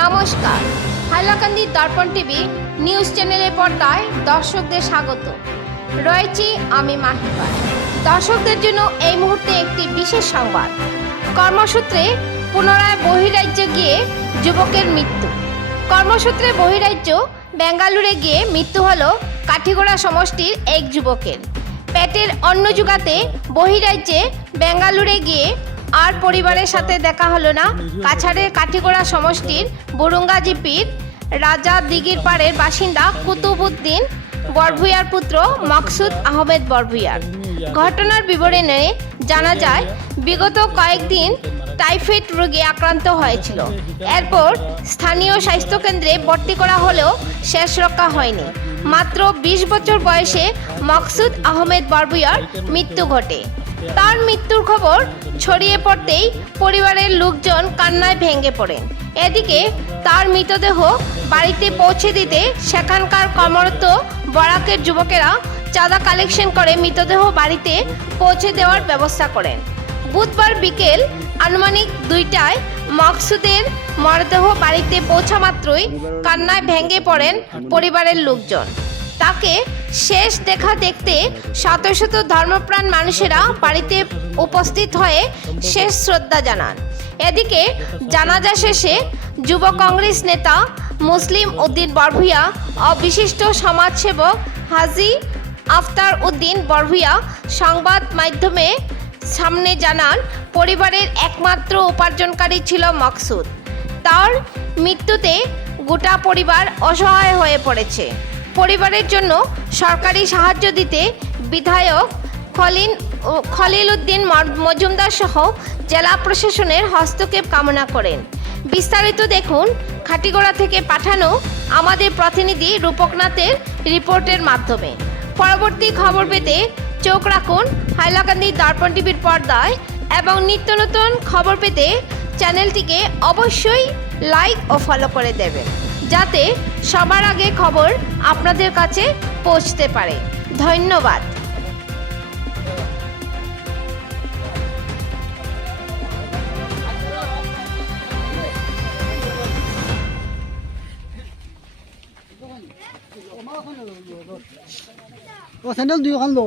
নমস্কার, হাইলাকান্দি দর্পণ TV news চ্যানেলের পর্দায় দর্শকদের স্বাগত। রয়েছি আমি মাহিবা। দর্শকদের জন্য এই মুহূর্তে একটি বিশেষ সংবাদ। কর্মসূত্রে পুনরায় বহিরাজ্যে গিয়ে যুবকের মৃত্যু। কর্মসূত্রে বহিরাজ্য বেঙ্গালুরে গিয়ে মৃত্যু হলো কাঠিগড়া সমষ্টির এক যুবকের। পেটের অন্ন জোগাতে বহিরাজ্যে বেঙ্গালুরে গিয়ে আর পরিবারের সাথে দেখা হলো না কাছাড়ের কাঠিগড়া সমষ্টির বুরুঙ্গা জিপির রাজা দিঘির পাড়ের বাসিন্দা কুতুবউদ্দিন বরভূয়ার পুত্র মকসুদ আহমেদ বরভূয়ার। ঘটনার বিবরণে জানা যায়, বিগত কয়েকদিন টাইফয়েড রোগে আক্রান্ত হয়েছিল। এরপর স্থানীয় স্বাস্থ্যকেন্দ্রে ভর্তি করা হলেও শেষ রক্ষা হয়নি। মাত্র 20 বছর বয়সে মকসুদ আহমেদ বরভূয়ার মৃত্যু ঘটে। তার মৃত্যুর খবর ছড়িয়ে পড়তেই পরিবারের লোকজন কান্নায় ভেঙে পড়েন। এদিকে তার মৃতদেহ বাড়িতে পৌঁছে দিতে সেখানকার কর্মরত বরাকের যুবকেরা চাঁদা কালেকশন করে মৃতদেহ বাড়িতে পৌঁছে দেওয়ার ব্যবস্থা করেন। বুধবার বিকেল আনুমানিক 2টায় মকসুদের মরদেহ বাড়িতে পৌঁছা মাত্রই কান্নায় ভেঙে পড়েন পরিবারের লোকজন। তাকে শেষ দেখা দেখতে শত শত ধর্মপ্রাণ মানুষেরা বাড়িতে উপস্থিত হয়ে শেষ শ্রদ্ধা জানান। এদিকে জানাজা শেষে যুব কংগ্রেস নেতা মুসলিম উদ্দিন বরভূয়া ও বিশিষ্ট সমাজসেবক হাজী আফতার উদ্দিন বরভূয়া সংবাদ মাধ্যমে সামনে জানান, পরিবারের একমাত্র উপার্জনকারী ছিল মকসুদ। তার মৃত্যুতে গোটা পরিবার অসহায় হয়ে পড়েছে। পরিবারের জন্য সরকারি সাহায্য দিতে বিধায়ক খলিল উদ্দিন মজুমদার সহ জেলা প্রশাসনের হস্তক্ষেপ কামনা করেন। বিস্তারিত দেখুন খাটিগড়া থেকে পাঠানো আমাদের প্রতিনিধি রূপকনাথের রিপোর্টের মাধ্যমে। পরবর্তী খবর পেতে চোখ রাখুন হাইলাকান্দি দর্পণ টিভির পর্দায় এবং নিত্য নতুন খবর পেতে চ্যানেলটিকে অবশ্যই লাইক ও ফলো করে দেবেন, যাতে সবার আগে খবর আপনাদের কাছে পৌঁছতে পারে। ধন্যবাদ। স্যান্ডেল 2 খান লো।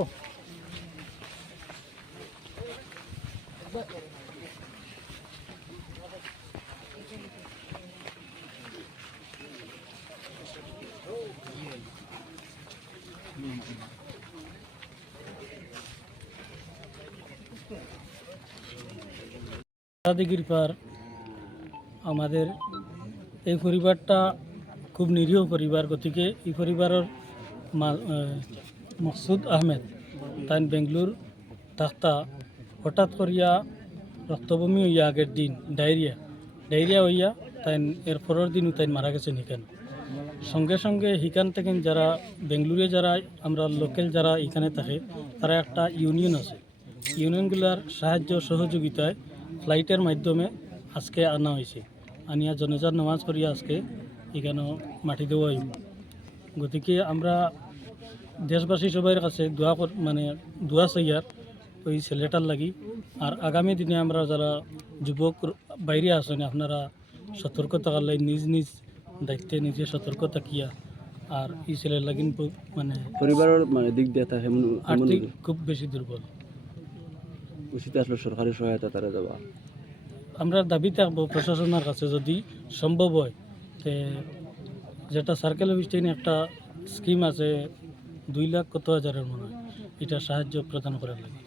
দিঘির পার আমাদের এই পরিবারটা খুব নিরীহ পরিবার, গতিকে এই পরিবারের মকসুদ আহমেদ তাই বেঙ্গলোর থাকতা হঠাৎ করিয়া রক্তবমি হইয়া আগের দিন ডায়রিয়া হইয়া তাই এর পরের দিনও তাই মারা গেছেন হিকান। সঙ্গে সঙ্গে হিকান থেকে যারা বেঙ্গলুরে যারা আমরা লোকাল যারা এখানে থাকে তারা একটা ইউনিয়ন আছে, ইউনিয়নগুলোর সাহায্য সহযোগিতায় ফ্লাইটের মাধ্যমে আজকে আনা হয়েছে। আনিয়া জনাজার নামাজ করিয়া আজকে এখানে মাটি দেওয়া হইব। গতিকে আমরা দেশবাসী সবার কাছে দোয়া চাইয়ার ওই ছেলেটার লাগি। আর আগামী দিনে আমরা যারা যুবক বাইরে আছেন আপনারা সতর্ক থাকার লাগে নিজ নিজ দায়িত্বে নিজে সতর্ক থাকিয়া। আর এই ছেলের লাগি পরিবারের দিক দিয়ে আর্থিক খুব বেশি দুর্বল। উচিত আসলে সরকারি সহায়তা তারা দেওয়া। আমরা দাবি থাকবো প্রশাসনের কাছে যদি সম্ভব হয়, যেটা সার্কেল অফিস থেকে একটা স্কিম আছে 2 লাখ কত হাজারের মনে হয়, এটা সাহায্য প্রদান করার লাগে।